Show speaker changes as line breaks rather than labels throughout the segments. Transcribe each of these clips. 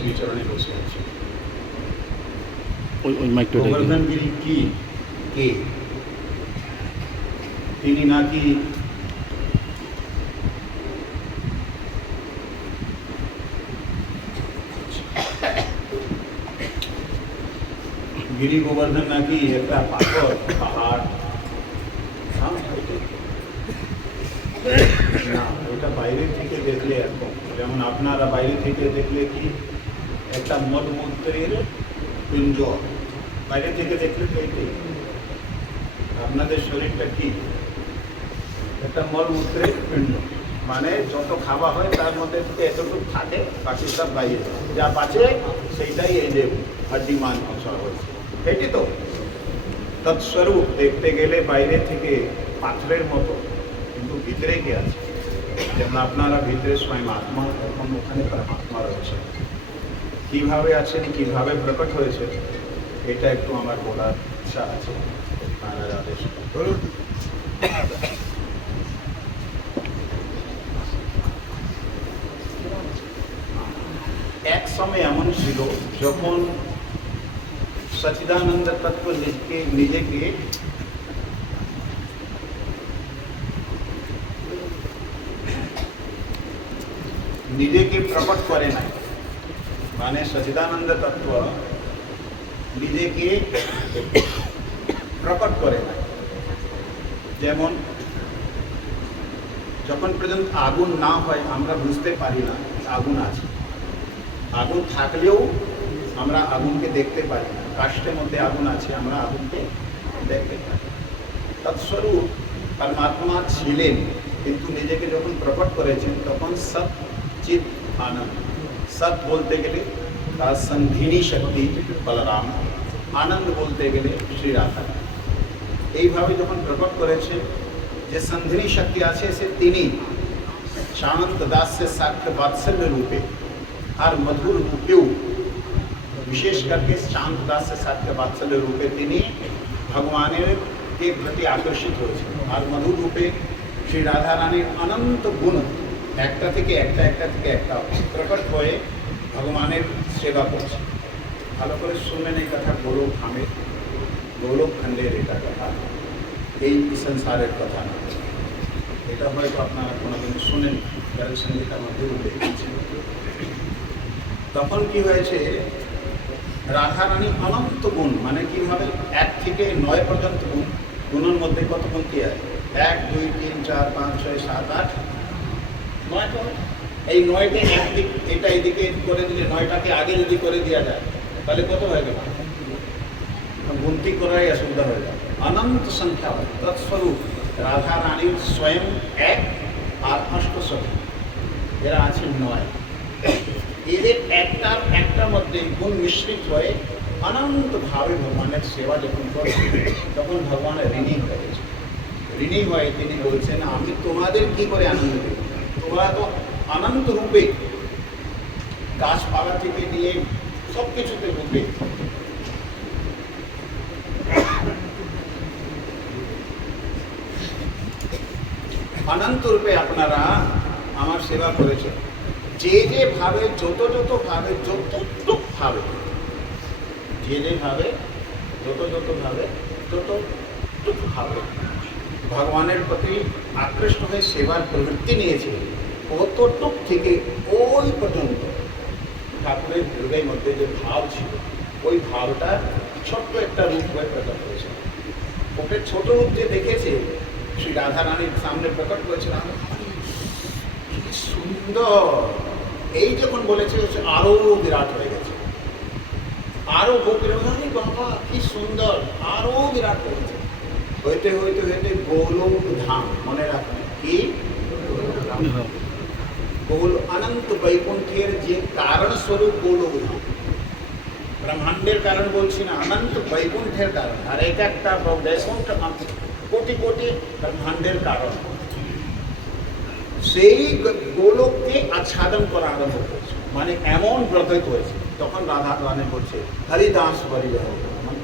श्री चरणे ওই ওই মাইকটা গোবর্ধন গিরি কি কে তিনি নাকি গিরি গোবর্ধন নাকি একটা পাথর পাহাড় না ওটা বাইরে থেকে দেখলে এরকম যেমন আপনারা বাইরে থেকে দেখলে কি একটা মঠমন্ত্রীর কুঞ্জ বাইরে থেকে দেখলে তো আপনাদের শরীরটা কি একটা মলমূত্রের পিণ্ড মানে যত খাওয়া হয় তার মধ্যে এতটুকু থাকে বাকি সব বাইরে যা বাঁচে সেইটাই এই যে হাড্ডিমান অসর হয়েছে এটি তো তৎস্বরূপ দেখতে গেলে বাইরে থেকে পাথরের মতো কিন্তু ভিতরে কি আছে যেমন আপনারা ভিতরে স্বয়ং আত্মা এখন ওখানে পরমাত্মা রয়েছে কিভাবে আছেন কিভাবে প্রকট হয়েছে এটা একটু আমার বলার ইচ্ছা আছে আপনার এক সময় এমন ছিল যখন সচিদানন্দ তত্ত্ব নিজকে নিজেকে নিজেকে প্রকট করে নাই মানে সচিদানন্দ তত্ত্ব নিজেকে প্রকট করে না যেমন যখন পর্যন্ত আগুন না হয় আমরা বুঝতে পারি না আগুন আছে আগুন থাকলেও আমরা আগুনকে দেখতে পারি না কাষ্টের মধ্যে আগুন আছে আমরা আগুনকে দেখতে পারি তৎস্বরূপ পরমাত্মা ছিলেন কিন্তু নিজেকে যখন প্রকট করেছেন তখন সব চিৎ আনন্দ सत बोलते गए संधिनी शक्ति बलराम आनंद बोलते गले श्री राधा ये जो प्रकट कर संधिनी शक्ति आनी शांत दास्य साक्ष्य वात्सल्य रूपे और मधुर रूपे विशेष करके शांत दास्य साक्ष्य वात्सल्य रूपे भगवान के प्रति आकर्षित हो मधुर रूपे श्री राधा रानी अनंत गुण একটা থেকে একটা একটা থেকে একটা প্রকট হয়ে ভগবানের সেবা করছে ভালো করে শুনবেন এই কথা গৌরব খামের গৌরব খান্ডের এটা কথা এই সংসারের কথা না এটা হয়তো আপনারা কোনোদিন শুনেন কারণ সঙ্গীত মধ্যে উল্লেখ তখন কি হয়েছে রাধারানী অনন্ত গুণ মানে কি হবে এক থেকে নয় পর্যন্ত গুণ গুণের মধ্যে কত গুণ কি আছে এক দুই তিন চার পাঁচ ছয় সাত আট নয়টা এই নয়টা একদিক এটা এদিকে করে দিলে নয়টাকে আগে যদি করে দেওয়া যায় তাহলে কত হয়ে গেল গুনতি করাই অসুবিধা হয়ে যায় অনন্ত সংখ্যা হয় তৎস্বরূপ রাধা রানীর স্বয়ং এক আর অষ্টস্বরূপ এরা আছে নয় এদের একটার একটার মধ্যে গুণ মিশ্রিত হয়ে অনন্তভাবে ভগবানের সেবা যখন করছে তখন ভগবানের ঋণী হয়েছে ঋণী হয়ে তিনি বলছেন আমি তোমাদের কি করে আনন্দ দেব তোমরা তো আনন্দ রূপে গাছপালা থেকে নিয়ে সব কিছুতে রূপে অনন্ত রূপে আপনারা আমার সেবা করেছেন যে যে ভাবে যত যত ভাবে যতটুক ভাবে যে যে ভাবে যত যত ভাবে যতটুক ভাবে ভগবানের প্রতি আকৃষ্ট হয়ে সেবার প্রবৃত্তি নিয়েছে কতটুক থেকে ওই পর্যন্ত ঠাকুরের দুর্গের মধ্যে যে ভাব ছিল ওই ভাবটা ছোট্ট একটা রূপ হয়ে প্রকট হয়েছে ওকে ছোট রূপ যে দেখেছে শ্রী রাধারানীর সামনে প্রকট করেছিলাম কি সুন্দর এই যখন বলেছে হচ্ছে আরও বিরাট হয়ে গেছে আরও গোপীর বাবা কি সুন্দর আরও বিরাট হয়েছে হইতে হইতে হইতে গৌলক ধাম মনে রাখবেন কি গৌল অনন্ত বৈকুণ্ঠের যে কারণ স্বরূপ গৌলক ধাম ব্রহ্মাণ্ডের কারণ বলছি না অনন্ত বৈকুণ্ঠের কারণ আর এক একটা বৈকুণ্ঠ কোটি কোটি ব্রহ্মাণ্ডের কারণ সেই গোলককে আচ্ছাদন করা আরম্ভ করেছে মানে এমন ব্রত করেছে তখন রাধা রানে করছে হরিদাস বলি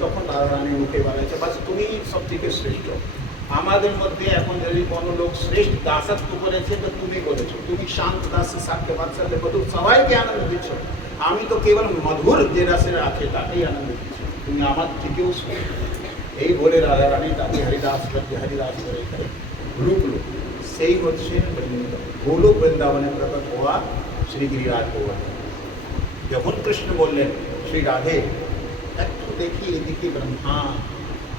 তখন রানী উঠে বাড়াইছে বাস তুমি সব থেকে শ্রেষ্ঠ আমাদের মধ্যে এখন যদি কোনো লোক শ্রেষ্ঠ দাসত্ব করেছে তো তুমি করেছো তুমি শান্ত দাসের সাথে বাচ্চাদের বধু সবাইকে আনন্দ দিচ্ছ আমি তো কেবল মধুর যে রাসের আছে তাকেই আনন্দ দিচ্ছি তুমি আমার থেকেও এই বলে রাজা রানী তাকে হরিদাস করতে হরিদাস করে রুকলো সেই হচ্ছে গোলু বৃন্দাবনে প্রকট হওয়া শ্রী ভগবান যখন কৃষ্ণ বললেন শ্রী রাধে একটু দেখি এদিকে ব্রহ্মা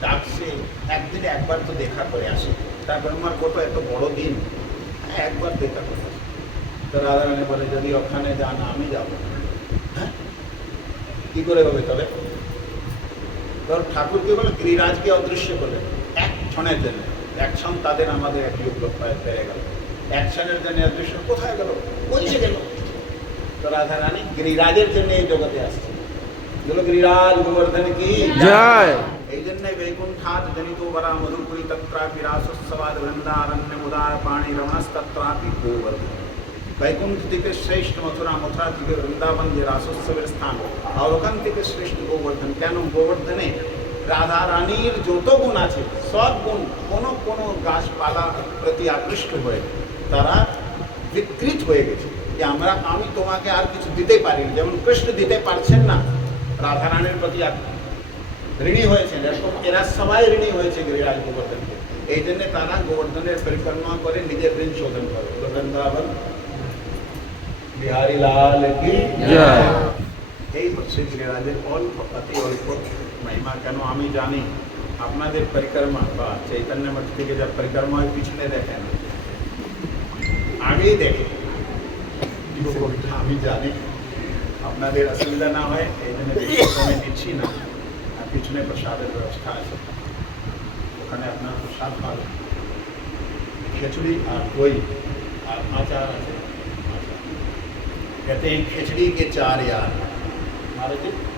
ডাকছে একদিনে একবার তো দেখা করে আসে তার ব্রহ্মার কত এত বড় দিন হ্যাঁ, একবার দেখা করে আসে তো রাধারানী বলে যদি ওখানে যান আমি যাব হ্যাঁ কী করে হবে তবে ধর ঠাকুরকে বলে গিরিরাজকে অদৃশ্য বলে এক ক্ষণের জন্য ক্ষণ তাদের আমাদের এক লোক পেরে গেল ক্ষণের জন্য অদৃশ্য কোথায় গেল পৌঁছে গেল তো রাধারানী গিরিরাজের জন্য এই জগতে আসছে জলগিরিরাজ গোবর্ধন কি জয় এই জন্যে বৈকুণ্ঠাত জনিত বরা মধুপুরি তত্রাপি রাসোৎসবাদ বৃন্দারণ্য উদার পাণি রমণস্তত্রাপি গোবর্ধন वैकुंठ থেকে শ্রেষ্ঠ মথুরা মথুরা থেকে বৃন্দাবন যে রাসোৎসবের স্থান আর ওখান থেকে শ্রেষ্ঠ গোবর্ধন কেন গোবর্ধনে রাধা রানীর যত গুণ আছে সব গুণ কোনো কোনো গাছপালা প্রতি আকৃষ্ট হয়ে তারা বিকৃত হয়ে গেছে যে আমরা আমি তোমাকে আর কিছু দিতে পারি যেমন কৃষ্ণ দিতে পারছেন না রাধারানীর প্রতি ঋণী হয়েছেন এরা সবাই ঋণী হয়েছে গিরিরাজ গোবর্ধনকে এই জন্য তারা গোবর্ধনের পরিক্রমা করে নিজের ঋণ শোধন করে বৃন্দাবন বিহারী লাল কি এই হচ্ছে গিরিরাজের অল্প অতি অল্প মহিমা কেন আমি জানি আপনাদের পরিক্রমা বা চৈতন্য মঠ থেকে যা পরিক্রমা হয় পিছনে দেখেন আগেই দেখে আমি জানি আপনাদের অসুবিধা না হয় এই জন্য আমি দিচ্ছি না আর পিছনে প্রসাদের ব্যবস্থা আছে ওখানে আপনার প্রসাদ পাবেন খিচুড়ি আর দই আর আচার আছে कहते हैं खिचड़ी के चार यार महाराज जी